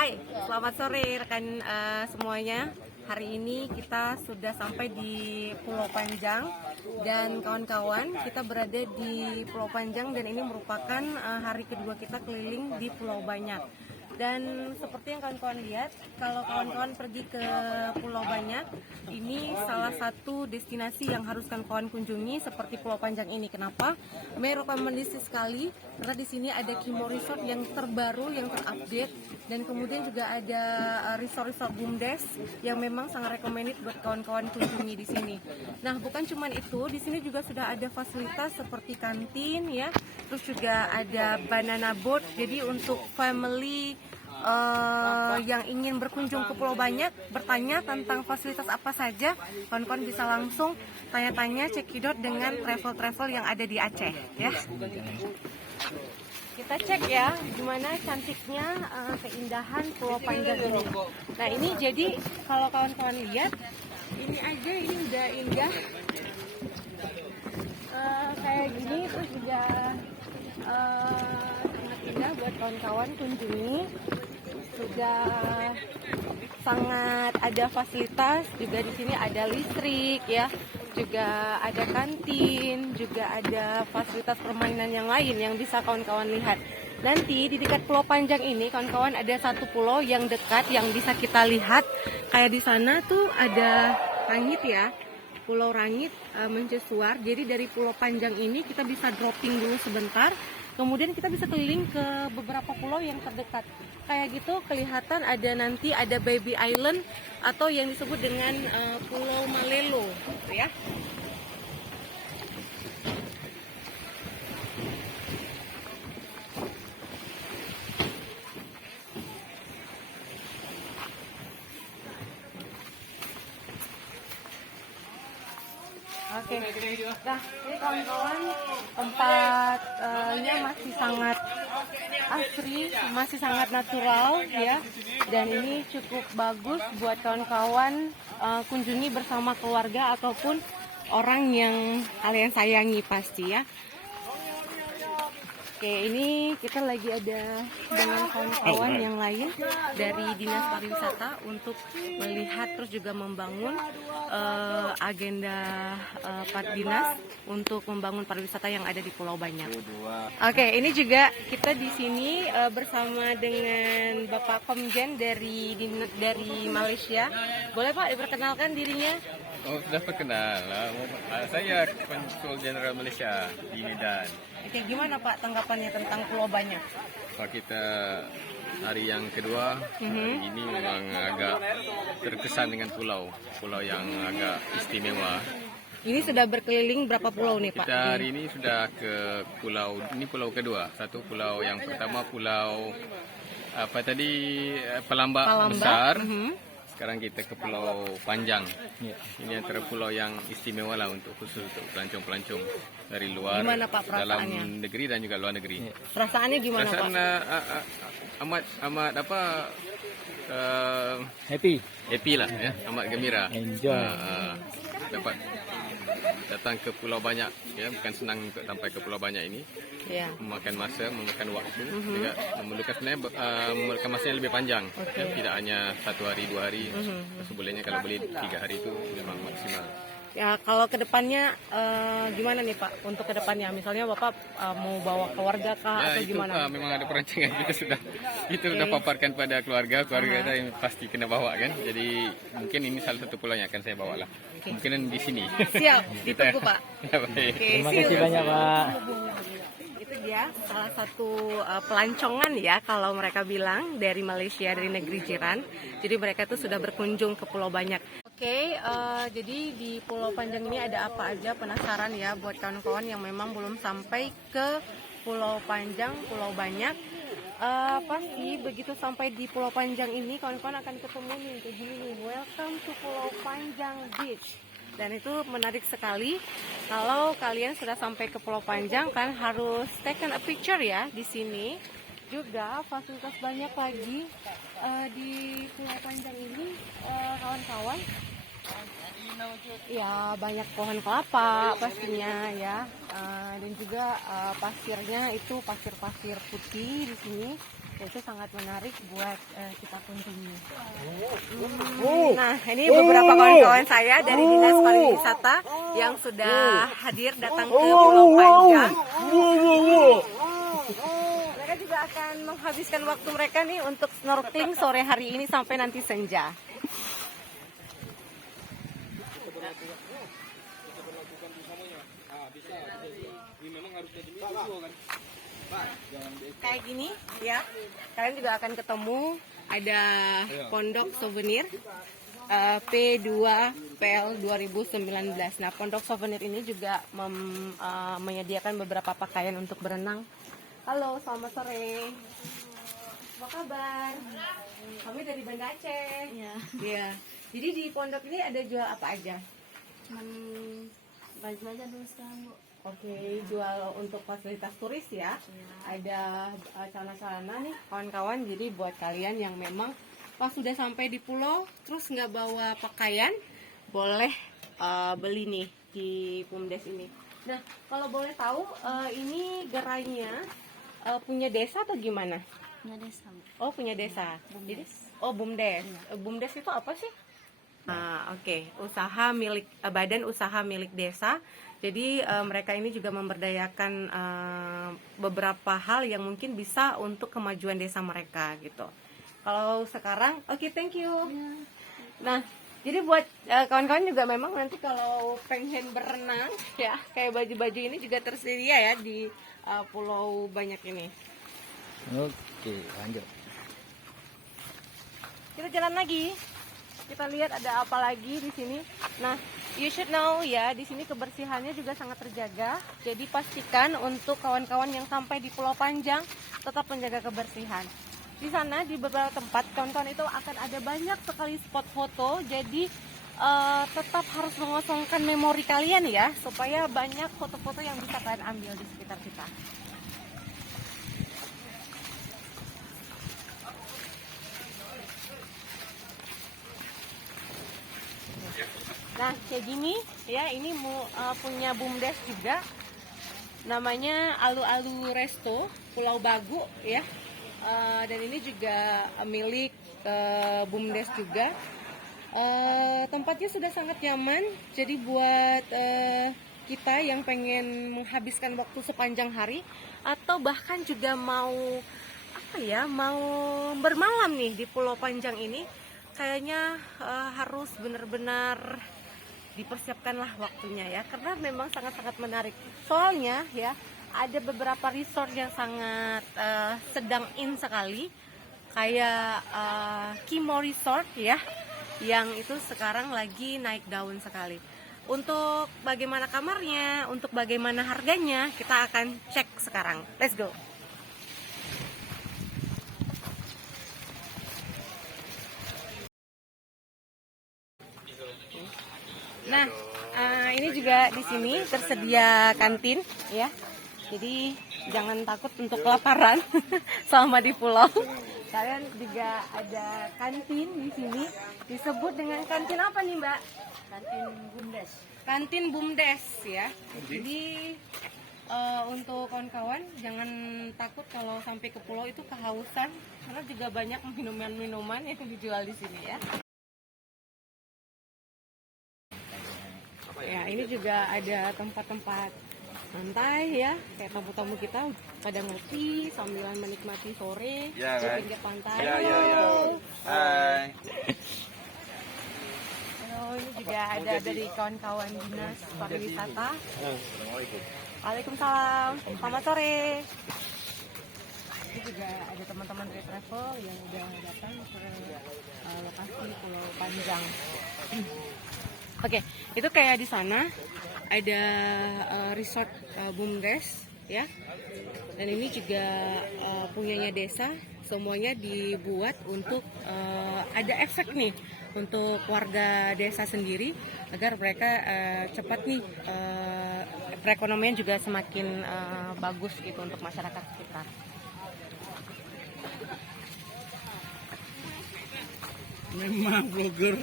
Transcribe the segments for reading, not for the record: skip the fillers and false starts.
Hai, selamat sore rekan semuanya. Hari ini kita sudah sampai di Pulau Panjang dan kawan-kawan, kita berada di Pulau Panjang dan ini merupakan hari kedua kita keliling di Pulau Banyak. Dan seperti yang kawan-kawan lihat, kalau kawan-kawan pergi ke Pulau Banyak, ini salah satu destinasi yang harus kawan-kawan kunjungi seperti Pulau Panjang ini. Kenapa? Merekomendasi sekali karena di sini ada Kimo Resort yang terbaru, yang terupdate, dan kemudian juga ada resort-resort BUMDes yang memang sangat recommended buat kawan-kawan kunjungi di sini. Nah, bukan cuma itu, di sini juga sudah ada fasilitas seperti kantin ya, terus juga ada banana boat. Jadi untuk family yang ingin berkunjung ke Pulau Banyak, bertanya tentang fasilitas apa saja, kawan-kawan bisa langsung tanya-tanya cekidot dengan travel-travel yang ada di Aceh ya. Kita cek ya gimana cantiknya keindahan Pulau Panjang ini. Nah, ini jadi kalau kawan-kawan lihat, ini aja ini udah indah kayak gini, terus juga sangat indah buat kawan-kawan kunjungi. Sudah sangat ada fasilitas, juga di sini ada listrik ya, juga ada kantin, juga ada fasilitas permainan yang lain yang bisa kawan-kawan lihat. Nanti di dekat Pulau Panjang ini kawan-kawan ada satu pulau yang dekat yang bisa kita lihat, kayak di sana tuh ada Rangit ya, Pulau Rangit mencesuar. Jadi dari Pulau Panjang ini kita bisa dropping dulu sebentar, kemudian kita bisa keliling ke beberapa pulau yang terdekat. Kayak gitu kelihatan nanti ada Baby Island atau yang disebut dengan Pulau Malelo gitu ya. Oke, nah ini kawan-kawan tempatnya masih sangat asri, masih sangat natural ya, dan ini cukup bagus buat kawan-kawan kunjungi bersama keluarga ataupun orang yang kalian sayangi pasti ya. Oke, ini kita lagi ada dengan kawan-kawan yang lain dari Dinas Pariwisata untuk melihat terus juga membangun agenda Dinas untuk membangun pariwisata yang ada di Pulau Banyak. Oke, ini juga kita di sini bersama dengan Bapak Komjen dari Malaysia. Boleh Pak diperkenalkan dirinya? Oh, sudah terkenal. Saya Konsul Jenderal Malaysia di Medan. Oke, gimana Pak tanggapannya tentang Pulau Banyak? Pak, kita hari yang kedua, hari ini memang agak terkesan dengan pulau yang agak istimewa. Ini sudah berkeliling berapa pulau nih Pak? Kita hari ini sudah ke pulau kedua. Satu pulau yang pertama pulau Pelambak besar. Sekarang kita ke Pulau Panjang. Ini antara pulau yang istimewa lah khusus untuk pelancong-pelancong dari luar, gimana, Pak, dalam negeri dan juga luar negeri. Perasaannya gimana Pak? Amat happy lah ya, amat gembira. Enjoy. Dapat datang ke Pulau Banyak ya, bukan senang untuk sampai ke Pulau Banyak ini. Ya. Memakan masa, memakan waktu, juga memerlukan masa yang lebih panjang. Ya, tidak hanya 1 hari 2 hari, sebolehnya kalau boleh 3 hari itu memang maksimal. Ya, kalau kedepannya gimana nih Pak? Untuk kedepannya, misalnya Bapak mau bawa keluarga kah atau itu, gimana? Memang ada perancangan sudah paparkan pada keluarga kita yang pasti kena bawa kan. Jadi mungkin ini salah satu pulau yang akan saya bawa lah. Mungkin di sini. Siap, ditunggu Pak. Ya, baik. Terima kasih banyak Pak. Itu dia salah satu pelancongan ya kalau mereka bilang dari Malaysia, dari negeri jiran. Jadi mereka tuh sudah berkunjung ke Pulau Banyak. Oke, jadi di Pulau Panjang ini ada apa aja, penasaran ya buat kawan-kawan yang memang belum sampai ke Pulau Panjang, Pulau Banyak. Pasti begitu sampai di Pulau Panjang ini kawan-kawan akan ketemu nih kayak gini nih, welcome to Pulau Panjang Beach. Dan itu menarik sekali. Kalau kalian sudah sampai ke Pulau Panjang kan harus taken a picture ya di sini. Juga fasilitas banyak lagi di Pulau Panjang ini kawan-kawan. Ya, banyak pohon kelapa pastinya ya, dan juga pasirnya itu pasir-pasir putih di sini. Itu sangat menarik buat kita kunjungi. Nah, ini beberapa kawan-kawan saya dari Dinas Pariwisata yang sudah hadir datang ke Pulau Panjang. Mereka juga akan menghabiskan waktu mereka nih untuk snorkeling sore hari ini sampai nanti senja. Kayak gini ya, kalian juga akan ketemu ada pondok souvenir P2PL 2019. Nah, pondok souvenir ini juga menyediakan beberapa pakaian untuk berenang. Halo, selamat sore. Apa kabar? Kami dari Banda Aceh. Iya. Jadi di pondok ini ada jual apa aja? Baju-baju dulu sekarang, Bu. Oke, jual untuk fasilitas turis ya. Ada celana-celana nih kawan-kawan. Jadi buat kalian yang memang pas sudah sampai di pulau terus nggak bawa pakaian, boleh beli nih di BUMDes ini. Nah, kalau boleh tahu ini gerainya punya desa atau gimana? Punya desa, Bu. Oh, punya desa. Jadi, BUMDes. BUMDes itu apa sih? Oke. Usaha milik badan usaha milik desa. Jadi mereka ini juga memberdayakan beberapa hal yang mungkin bisa untuk kemajuan desa mereka gitu. Kalau sekarang, oke, thank you. Nah, jadi buat kawan-kawan juga memang nanti kalau pengen berenang ya, kayak baju-baju ini juga tersedia ya di pulau banyak ini. Oke, lanjut. Kita jalan lagi. Kita lihat ada apa lagi di sini. Nah, you should know ya, di sini kebersihannya juga sangat terjaga. Jadi pastikan untuk kawan-kawan yang sampai di Pulau Panjang tetap menjaga kebersihan. Di sana di beberapa tempat kawan-kawan itu akan ada banyak sekali spot foto. Jadi tetap harus mengosongkan memori kalian ya, supaya banyak foto-foto yang bisa kalian ambil di sekitar kita. Nah, kayak gini ya, ini punya BUMDes juga. Namanya Alu-Alu Resto Pulau Bagu ya. Dan ini juga milik BUMDes juga. Tempatnya sudah sangat nyaman. Jadi buat kita yang pengen menghabiskan waktu sepanjang hari atau bahkan juga mau mau bermalam nih di Pulau Panjang ini, kayaknya harus benar-benar dipersiapkanlah waktunya ya, karena memang sangat-sangat menarik. Soalnya ya, ada beberapa resort yang sangat sedang in sekali, kayak Kimo Resort ya, yang itu sekarang lagi naik daun sekali. Untuk bagaimana kamarnya, untuk bagaimana harganya, kita akan cek sekarang. Let's go. Nah, ini juga di sini tersedia kantin ya. Jadi jangan takut untuk kelaparan selama di pulau. Kalian juga ada kantin di sini. Disebut dengan kantin apa nih, Mbak? Kantin BUMDes. Kantin BUMDes ya. Jadi untuk kawan-kawan jangan takut kalau sampai ke pulau itu kehausan, karena juga banyak minuman-minuman yang dijual di sini ya. Ya, ini juga ada tempat-tempat santai ya, kayak tamu-tamu kita pada ngopi sambil menikmati sore di pinggir pantai. Halo. Hai. Halo, ini juga ada dari kawan-kawan Dinas Pariwisata. Waalaikumsalam. Selamat sore. Ini juga ada teman-teman dari travel yang udah datang ke lokasi Pulau Panjang. Oke, itu kayak di sana ada resort BUMDes ya, dan ini juga punyanya desa. Semuanya dibuat untuk ada efek nih untuk warga desa sendiri, agar mereka cepat nih perekonomian juga semakin bagus gitu untuk masyarakat sekitar. Memang vlogger.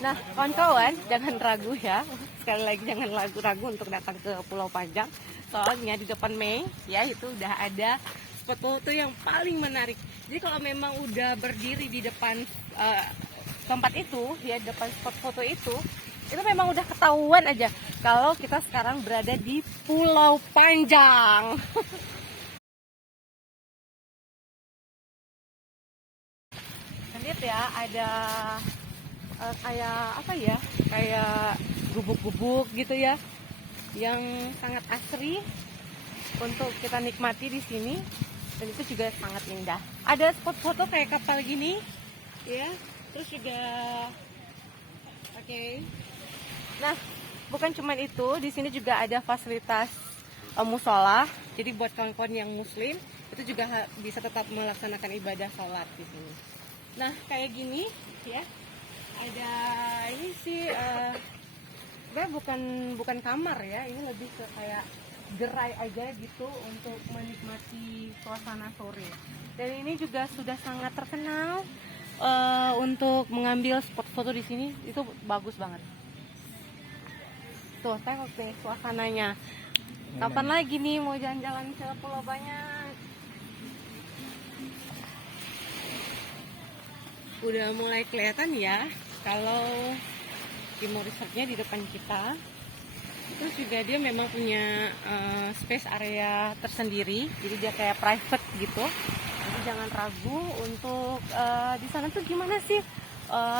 Nah, kawan-kawan, jangan ragu ya. Sekali lagi jangan ragu untuk datang ke Pulau Panjang. Soalnya di depan Mei ya, itu udah ada spot foto yang paling menarik. Jadi kalau memang udah berdiri di depan tempat itu, ya depan spot foto itu memang udah ketahuan aja kalau kita sekarang berada di Pulau Panjang. Lihat ya, ada kayak apa ya, kayak gubuk-gubuk gitu ya, yang sangat asri untuk kita nikmati di sini, dan itu juga sangat indah. Ada spot foto kayak kapal gini, ya, terus juga, oke. Nah, bukan cuma itu, di sini juga ada fasilitas musola. Jadi buat kawan-kawan yang Muslim itu juga bisa tetap melaksanakan ibadah sholat di sini. Nah, kayak gini, ya, ada ini sih, bukan kamar ya, ini lebih ke kayak gerai aja gitu untuk menikmati suasana sore. Dan ini juga sudah sangat terkenal untuk mengambil spot foto di sini, itu bagus banget. Tuh, tengok deh suasananya. Kapan lagi nih mau jalan-jalan ke Pulau Banyak? Udah mulai kelihatan ya kalau Timor Resort-nya di depan kita. Terus juga dia memang punya space area tersendiri, jadi dia kayak private gitu. Jadi jangan ragu untuk di sana tuh gimana sih,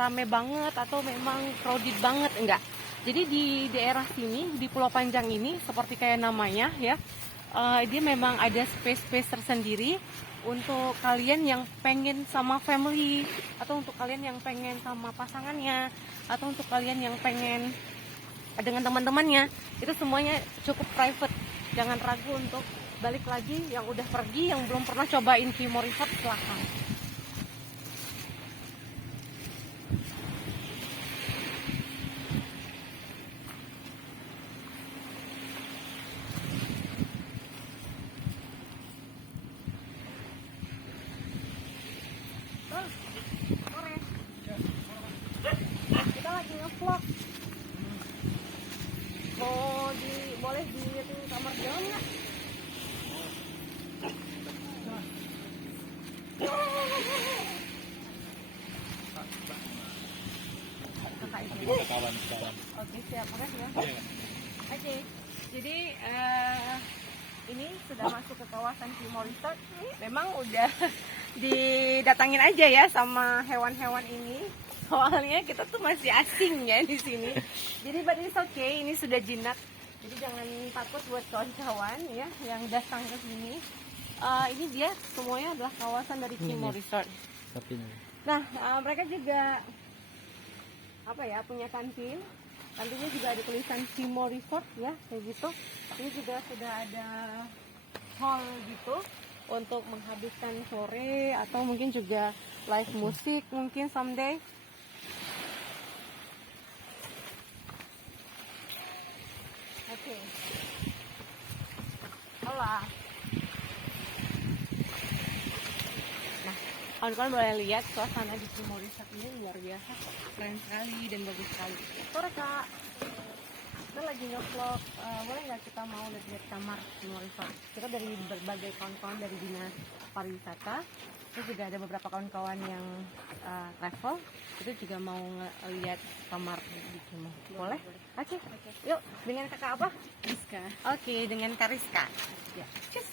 rame banget atau memang crowded banget, enggak. Jadi di daerah sini, di Pulau Panjang ini, seperti kayak namanya ya, dia memang ada space-space tersendiri untuk kalian yang pengen sama family, atau untuk kalian yang pengen sama pasangannya, atau untuk kalian yang pengen dengan teman-temannya. Itu semuanya cukup private. Jangan ragu untuk balik lagi, yang udah pergi, yang belum pernah cobain Timor Resort, silahkan. Kita lagi nge-vlog. Boleh dilihatin kamar dalam nggak? Kawan sekarang. Oke, siap. Makasih ya. Oke, jadi ini sudah masuk ke kawasan Timor Resort. Memang udah didatangin aja ya sama hewan-hewan ini. Soalnya kita tuh masih asing ya di sini. Jadi but it's okay, ini sudah jinak. Jadi jangan takut buat kawan-kawan ya yang datang ke sini. Ini dia semuanya adalah kawasan dari Timor Resort. Nah, mereka juga punya kantin. Kantinnya juga ada tulisan Timor Resort ya, kayak gitu. Ini juga sudah ada hall gitu untuk menghabiskan sore, atau mungkin juga live musik mungkin someday. Oke. Hola. Nah, kawan-kawan boleh lihat suasana di Timor Resort ini luar biasa, keren sekali dan bagus sekali. Sore Kak, kita lagi nge-vlog, boleh nggak kita mau lihat kamar Timor Resort? Kita dari berbagai kawan-kawan dari dinas pariwisata, terus juga ada beberapa kawan-kawan yang travel, itu juga mau lihat kamar di Timor. Boleh? Oke. Yuk, dengan kakak apa? Rizka. Oke, dengan Kariska. Ya. Cus.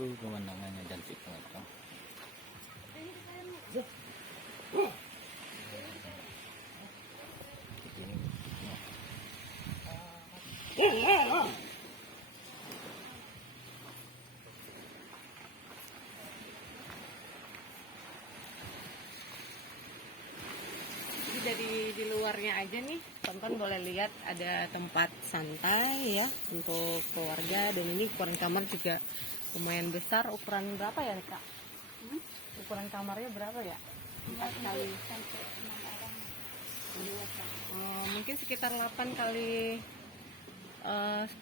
Pemandangannya cantik banget kan. Jadi dari luarnya aja nih, teman-teman boleh lihat ada tempat santai ya untuk keluarga, dan ini ukuran kamar juga lumayan besar. Ukuran berapa ya Kak? ukuran kamarnya berapa ya? 4 kali. Sampai 6 orang dewasa. Mungkin sekitar 8 kali 10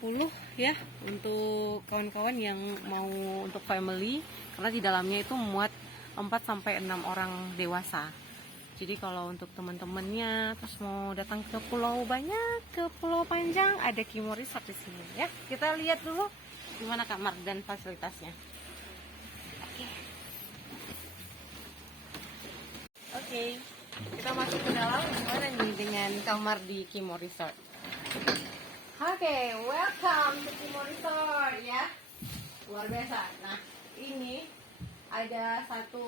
ya untuk kawan-kawan yang mau untuk family, karena di dalamnya itu muat 4 sampai 6 orang dewasa. Jadi kalau untuk teman-temannya terus mau datang ke pulau banyak, ke Pulau Panjang, ada Kimo Resort di sini ya. Kita lihat dulu gimana kamar dan fasilitasnya. Oke. Kita masuk ke dalam. Gimana nih dengan kamar di Kimo Resort? Oke, welcome to Kimo Resort ya. Luar biasa. Nah, ini ada satu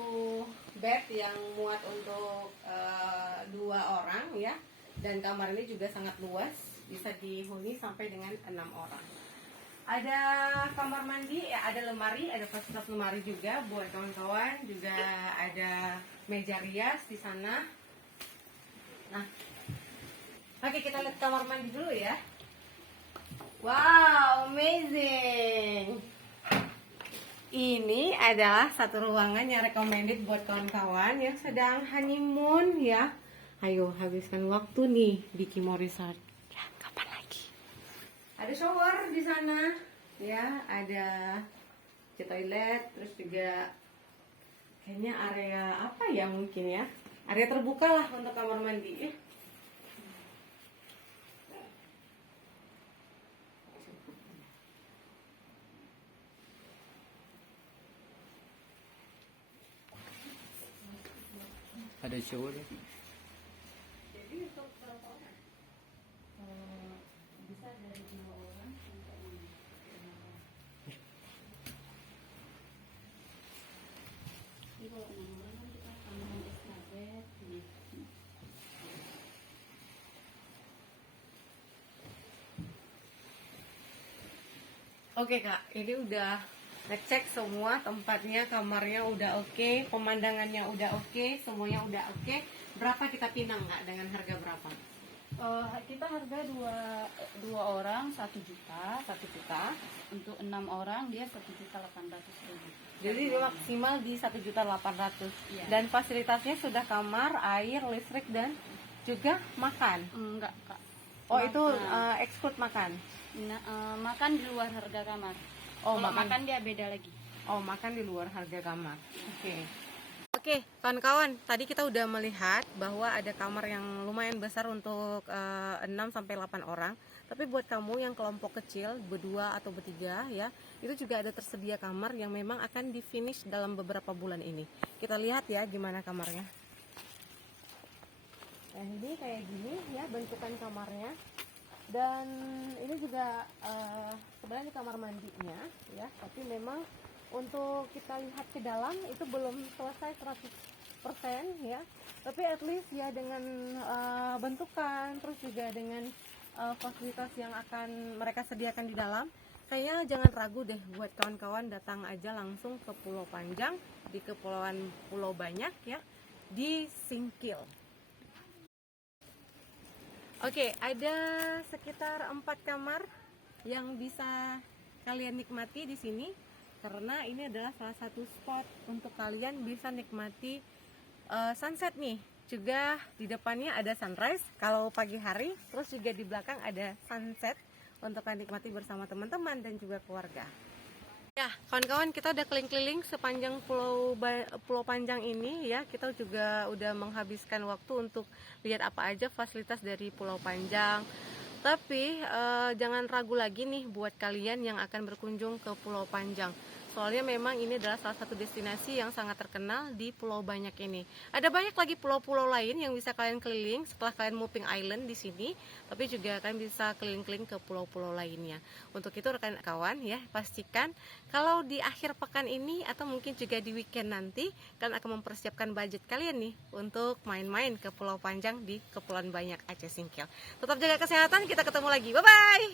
bed yang muat untuk 2 orang ya. Dan kamar ini juga sangat luas, bisa dihuni sampai dengan 6 orang. Ada kamar mandi, ya ada lemari, ada fasilitas lemari juga buat kawan-kawan. Juga ada meja rias di sana. Nah, oke, kita lihat kamar mandi dulu ya. Wow, amazing. Ini adalah satu ruangan yang recommended buat kawan-kawan yang sedang honeymoon ya. Ayo habiskan waktu nih di Kimo Resort. Ya, kapan lagi? Ada shower di sana, ya. Ada toilet, terus juga kayaknya area apa ya mungkin ya? Area terbuka lah untuk kamar mandi ya. Ada shower ya? Jadi untuk berapa orang? Bisa dari 2 orang sampai 6 orang. Jadi kalau 6 orang kan kita tambahan extra bed. Oke Kak, ini udah ngecek semua tempatnya, kamarnya udah oke, pemandangannya udah oke, semuanya udah oke. Berapa kita pinang Kak, dengan harga berapa? Kita harga 2 orang 1 juta. 1 juta. Untuk 6 orang dia 1.800.000. Jadi maksimal di 1.800.000. Iya. Dan fasilitasnya sudah kamar, air, listrik dan juga makan. Enggak, Kak. Oh itu Makan. eksklut makan. Nah, makan di luar harga kamar. Oh, Kalau makan. makan dia beda lagi. Oh, makan di luar harga kamar. Oke, kawan-kawan, tadi kita udah melihat bahwa ada kamar yang lumayan besar untuk 6 sampai 8 orang. Tapi buat kamu yang kelompok kecil, berdua atau bertiga ya, itu juga ada tersedia kamar yang memang akan di-finish dalam beberapa bulan ini. Kita lihat ya gimana kamarnya. Nah, ini kayak gini ya bentukan kamarnya. Dan ini juga sebenarnya kamar mandinya ya, tapi memang untuk kita lihat ke dalam itu belum selesai 100% ya. Tapi at least ya dengan bentukan terus juga dengan fasilitas yang akan mereka sediakan di dalam, kayaknya jangan ragu deh buat kawan-kawan datang aja langsung ke Pulau Panjang di Kepulauan Pulau Banyak ya, di Singkil. Oke, ada sekitar 4 kamar yang bisa kalian nikmati di sini, karena ini adalah salah satu spot untuk kalian bisa nikmati sunset nih. Juga di depannya ada sunrise kalau pagi hari, terus juga di belakang ada sunset untuk kalian nikmati bersama teman-teman dan juga keluarga. Ya, kawan-kawan, kita udah keliling-keliling sepanjang Pulau Panjang ini ya. Kita juga udah menghabiskan waktu untuk lihat apa aja fasilitas dari Pulau Panjang. Tapi jangan ragu lagi nih buat kalian yang akan berkunjung ke Pulau Panjang. Soalnya memang ini adalah salah satu destinasi yang sangat terkenal di Pulau Banyak ini. Ada banyak lagi pulau-pulau lain yang bisa kalian keliling setelah kalian Muping Island di sini, tapi juga kalian bisa keliling-keliling ke pulau-pulau lainnya. Untuk itu rekan kawan ya, pastikan kalau di akhir pekan ini atau mungkin juga di weekend nanti kalian akan mempersiapkan budget kalian nih untuk main-main ke Pulau Panjang di Kepulauan Banyak Aceh Singkil. Tetap jaga kesehatan, kita ketemu lagi. Bye bye.